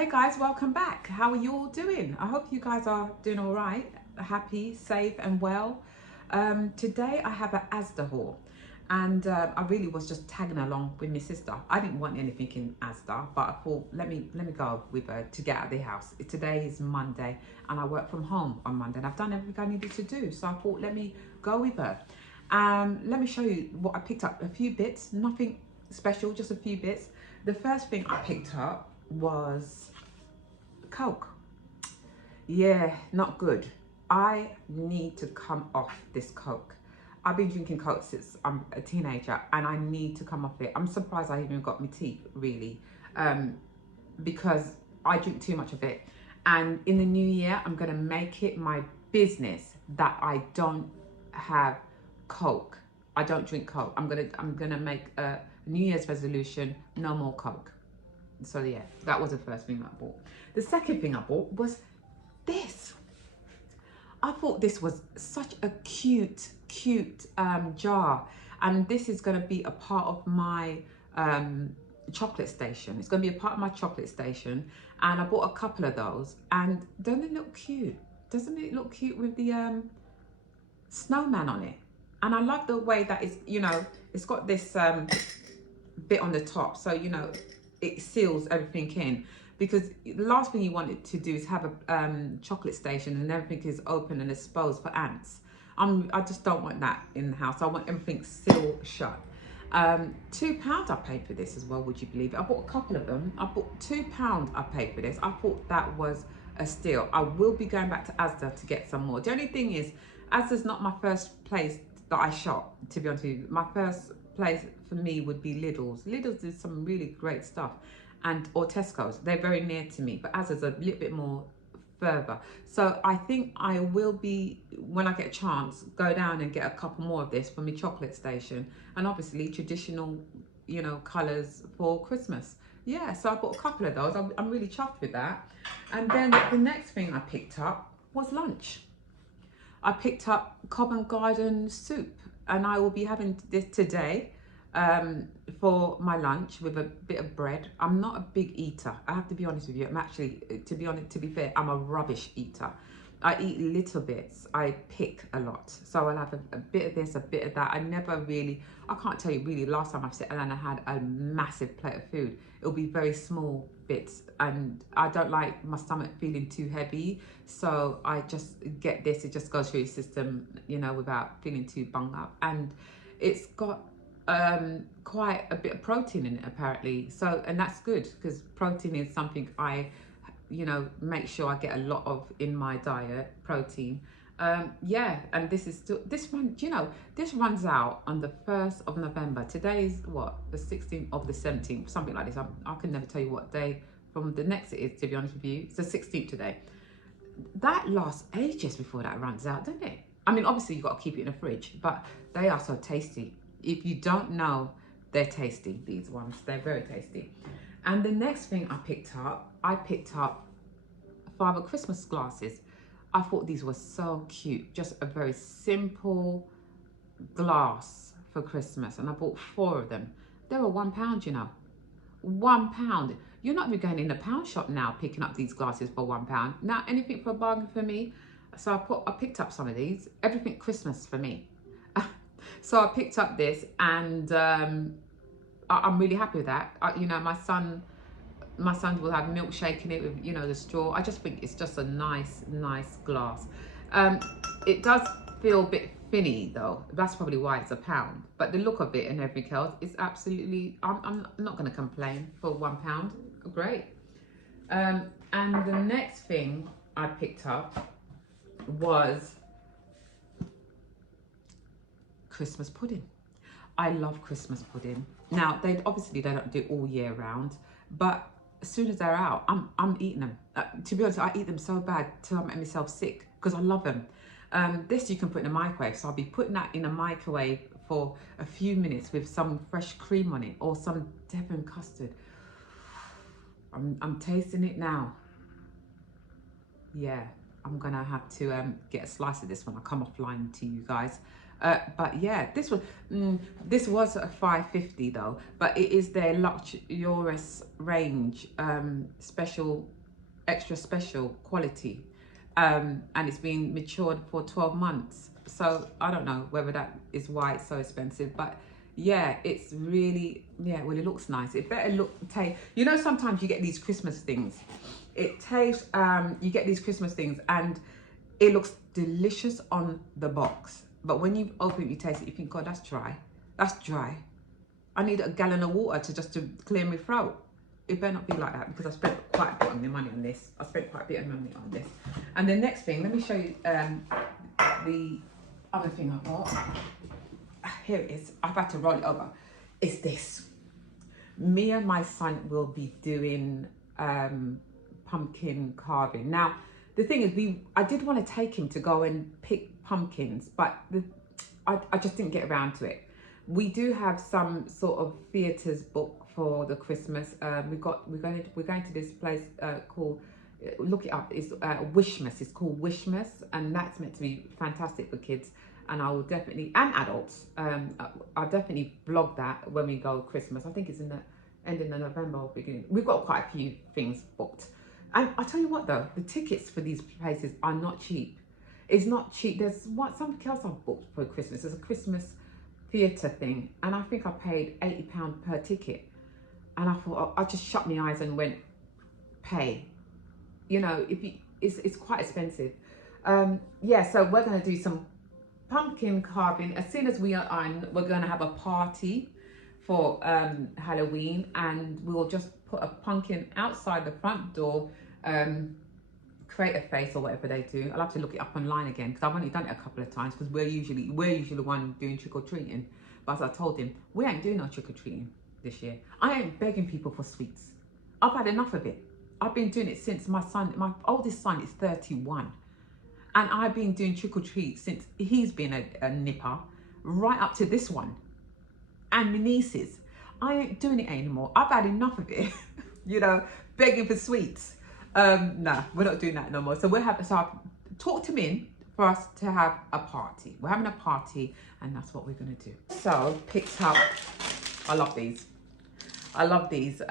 Hey guys, welcome back. How are you all doing? I hope you guys are doing all right, happy, safe and well. Today I have an Asda haul, and I really was just tagging along with my sister. I didn't want anything in Asda, but I thought let me go with her to get out of the house. Today is Monday and I work from home on Monday and I've done everything I needed to do. So I thought let me go with her. Let me show you what I picked up. A few bits, nothing special, just a few bits. The first thing I picked up was Coke. Yeah, not good. I need to come off this Coke. I've been drinking Coke since I'm a teenager and I need to come off it. I'm surprised I even got my teeth, really, because I drink too much of it. And in the new year, I'm going to make it my business that I don't have Coke. I don't drink Coke. I'm gonna make a New Year's resolution, no more Coke. So yeah, that was the first thing I bought. The second thing I bought was this. I thought this was such a cute jar, and this is going to be a part of my chocolate station. It's going to be a part of my chocolate station, and I bought a couple of those. And don't it look cute? Doesn't it look cute with the snowman on it? And I love the way that it's, it's got this bit on the top, so it seals everything in, because the last thing you want it to do is have a chocolate station and everything is open and exposed for ants. I just don't want that in the house. I want everything sealed shut. £2 I paid for this as well, would you believe it? I bought a couple of them. I bought £2 I paid for this. I thought that was a steal. I will be going back to Asda to get some more. The only thing is, Asda's not my first place that I shop, to be honest with you. My first place for me would be Lidl's. Lidl's does some really great stuff, or Tesco's. They're very near to me, but Asda's a little bit more further. So I think I will be, when I get a chance, go down and get a couple more of this for my chocolate station, and obviously traditional, colours for Christmas. Yeah, so I bought a couple of those. I'm really chuffed with that. And then the next thing I picked up was lunch. I picked up Covent Garden soup, and I will be having this today for my lunch with a bit of bread. I'm not a big eater. I have to be honest with you. I'm actually, to be fair, I'm a rubbish eater. I eat little bits. I pick a lot. So I'll have a bit of this, a bit of that. I can't tell you really, last time I've sat down and I had a massive plate of food. It'll be very small bits, and I don't like my stomach feeling too heavy. So I just get this. It just goes through your system, without feeling too bung up. And it's got quite a bit of protein in it, apparently. So, and that's good, because protein is something I make sure I get a lot of in my diet, protein. Yeah, and this runs out on the 1st of November. Today is what, the 16th of the 17th, something like this. I can never tell you what day from the next it is, to be honest with you. It's the 16th today. That lasts ages before that runs out, doesn't it? I mean, obviously you've got to keep it in the fridge, but they are so tasty. If you don't know, they're tasty, these ones. They're very tasty. And the next thing I picked up Father Christmas glasses. I thought these were so cute. Just a very simple glass for Christmas. And I bought 4 of them. They were £1, £1. You're not even going in a pound shop now picking up these glasses for £1. Now, anything for a bargain for me. So I picked up some of these. Everything Christmas for me. So I picked up this, and I'm really happy with that. My son will have milkshake in it with, the straw. I just think it's just a nice glass. It does feel a bit thinny though. That's probably why it's £1. But the look of it and everything else is absolutely, I'm not going to complain for £1. Great. And the next thing I picked up was Christmas pudding. I love Christmas pudding. Now, they don't do it all year round, but as soon as they're out, I'm eating them. To be honest, I eat them so bad till I make myself sick, because I love them. This you can put in a microwave, so I'll be putting that in a microwave for a few minutes with some fresh cream on it, or some Devon custard. I'm tasting it now. Yeah, I'm gonna have to get a slice of this when I come offline to you guys. But yeah, this was a 550 though, but it is their luxurious range, special, extra special quality, and it's been matured for 12 months. So I don't know whether that is why it's so expensive, but yeah, it's really, yeah, well, it looks nice. It better taste. You know, sometimes you get these Christmas things. It tastes, you get these Christmas things and it looks delicious on the box. But when you open it, you taste it, you think, God, that's dry. That's dry. I need a gallon of water to clear my throat. It better not be like that, because I spent quite a bit of money on this. I spent quite a bit of money on this. And the next thing, let me show you the other thing I got. Here it is. I've had to roll it over. It's this. Me and my son will be doing pumpkin carving. Now, the thing is, I did want to take him to go and pick pumpkins, but I just didn't get around to it. We do have some sort of theatres booked for the Christmas. We're going to this place called, look it up, it's Wishmas. It's called Wishmas, and that's meant to be fantastic for kids. And I will definitely, and adults, I'll definitely vlog that when we go Christmas. I think it's in the ending of November or beginning. We've got quite a few things booked. And I tell you what though, the tickets for these places are not cheap. It's not cheap. There's something else I've booked for Christmas. There's a Christmas theatre thing, and I think I paid £80 per ticket. And I thought, I just shut my eyes and went, pay. You know, it's quite expensive. Yeah, so we're going to do some pumpkin carving. As soon as we're going to have a party for Halloween, and we'll just put a pumpkin outside the front door, create a face or whatever they do. I'll have to look it up online again, because I've only done it a couple of times, because we're usually the one doing trick-or-treating. But as I told him, we ain't doing no trick-or-treating this year. I ain't begging people for sweets. I've had enough of it. I've been doing it since my oldest son is 31. And I've been doing trick-or-treat since he's been a nipper, right up to this one. And my nieces. I ain't doing it anymore. I've had enough of it. You know, begging for sweets. Nah, we're not doing that no more. So I've talked him in for us to have a party. We're having a party, and that's what we're gonna do. So picked up, I love these. I love these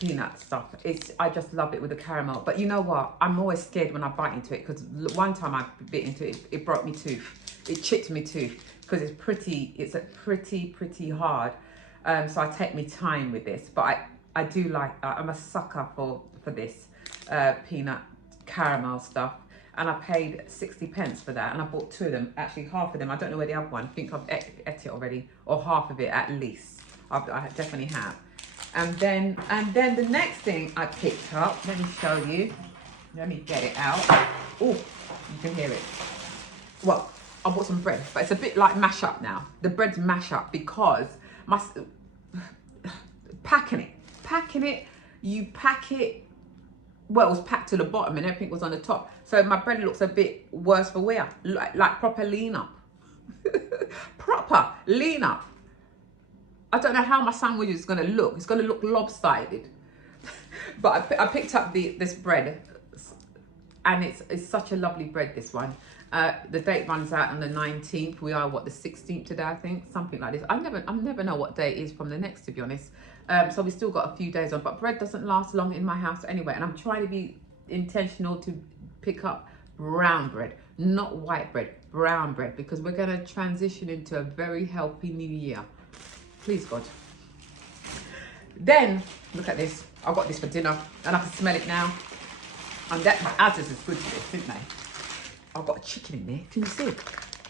peanut stuff. I just love it with the caramel. But you know what? I'm always scared when I bite into it, because one time I bit into it, it broke my tooth. It chipped my tooth, because it's pretty hard. So I take my time with this. But I do like, I'm a sucker for this peanut caramel stuff. And I paid 60p for that, and I bought two of them. Actually, half of them. I don't know where the other one. I think I've ate it already, or half of it at least. I definitely have. And then the next thing I picked up, let me show you. Let me get it out. Oh, you can hear it. Well, I bought some bread, but it's a bit like mash up now. The bread's mash up because packing it, you pack it. Well, it was packed to the bottom and everything was on the top. So my bread looks a bit worse for wear, like proper lean up. Proper lean up. I don't know how my sandwich is going to look. It's going to look lopsided. But I picked up this bread, and it's such a lovely bread, this one. The date runs out on the 19th. We are, what, the 16th today, I think? Something like this. I never know what day it is from the next, to be honest. So we still got a few days on. But bread doesn't last long in my house anyway. And I'm trying to be intentional to pick up brown bread. Not white bread, brown bread. Because we're going to transition into a very healthy new year. Please, God. Then, look at this. I got this for dinner, and I can smell it now. And that Asda's is good for this, isn't they? I've got chicken in there. Can you see?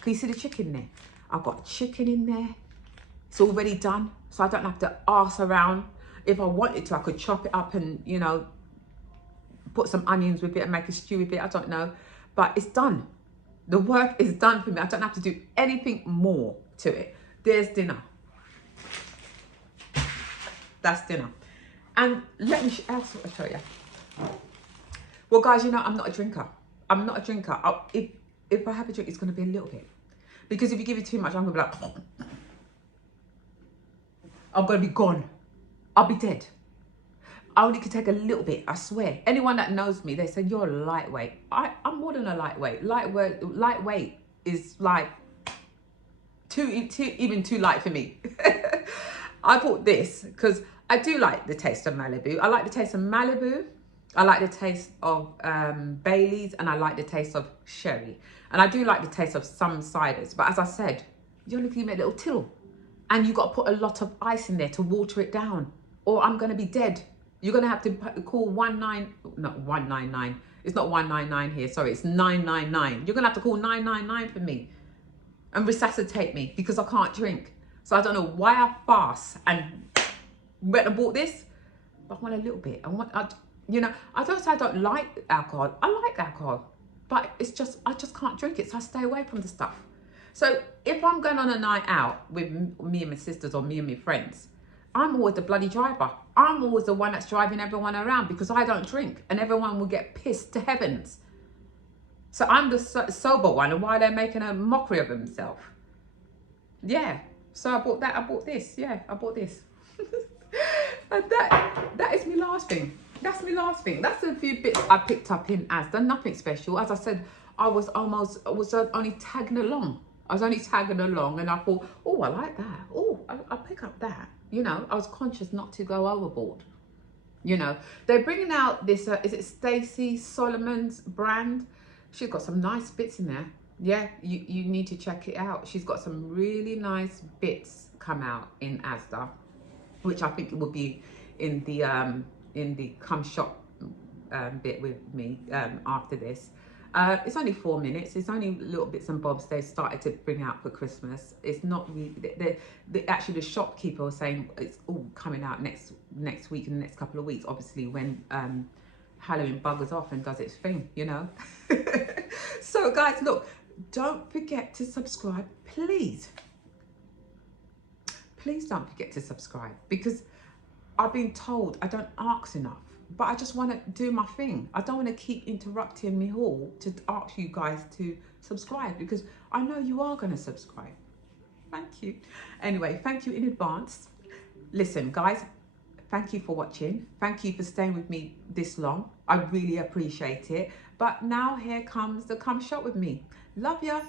Can you see the chicken there? I've got chicken in there. It's already done, so I don't have to arse around. If I wanted to, I could chop it up and, you know, put some onions with it and make a stew with it. I don't know. But it's done. The work is done for me. I don't have to do anything more to it. There's dinner. That's dinner. And let me show you. Well, guys, you know, I'm not a drinker. I'm not a drinker. If I have a drink, it's going to be a little bit. Because if you give it too much, I'm going to be like, I'm going to be gone. I'll be dead. I only could take a little bit, I swear. Anyone that knows me, they say, you're lightweight. I'm more than a lightweight. Lightweight is like even too light for me. I bought this because I do like the taste of Malibu. I like the taste of Malibu. I like the taste of Bailey's, and I like the taste of sherry. And I do like the taste of some ciders. But as I said, you only can make a little till. And you've got to put a lot of ice in there to water it down. Or I'm going to be dead. You're going to have to call 199. It's not 199 here. Sorry, it's 999. You're going to have to call 999 for me. And resuscitate me because I can't drink. So I don't know why I fast and went and bought this. But I want a little bit. I don't say I don't like alcohol. I like alcohol, but it's just, I just can't drink it. So I stay away from the stuff. So if I'm going on a night out with me and my sisters or me and my friends, I'm always the bloody driver. I'm always the one that's driving everyone around because I don't drink and everyone will get pissed to heavens. So I'm the sober one, and why they're making a mockery of themselves. Yeah. So I bought that. I bought this. Yeah, I bought this. And that is my last thing. That's my last thing. That's a few bits I picked up in Asda. Nothing special. As I said, I was only tagging along. I was only tagging along, and I thought, oh, I like that. Oh, I'll pick up that. You know, I was conscious not to go overboard. You know, they're bringing out this, is it Stacey Solomon's brand? She's got some nice bits in there. Yeah, you need to check it out. She's got some really nice bits come out in Asda, which I think it will be in the come shop bit with me after this. It's only 4 minutes. It's only little bits and bobs they started to bring out for Christmas. It's not really, actually the shopkeeper was saying it's all coming out next week, in the next couple of weeks, obviously when Halloween buggers off and does its thing, you know. So guys, look, don't forget to subscribe, please. Please don't forget to subscribe, because I've been told I don't ask enough, but I just want to do my thing. I don't want to keep interrupting me all to ask you guys to subscribe, because I know you are going to subscribe. Thank you. Anyway, thank you in advance. Listen, guys, thank you for watching. Thank you for staying with me this long. I really appreciate it. But now here comes the come shop with me. Love ya.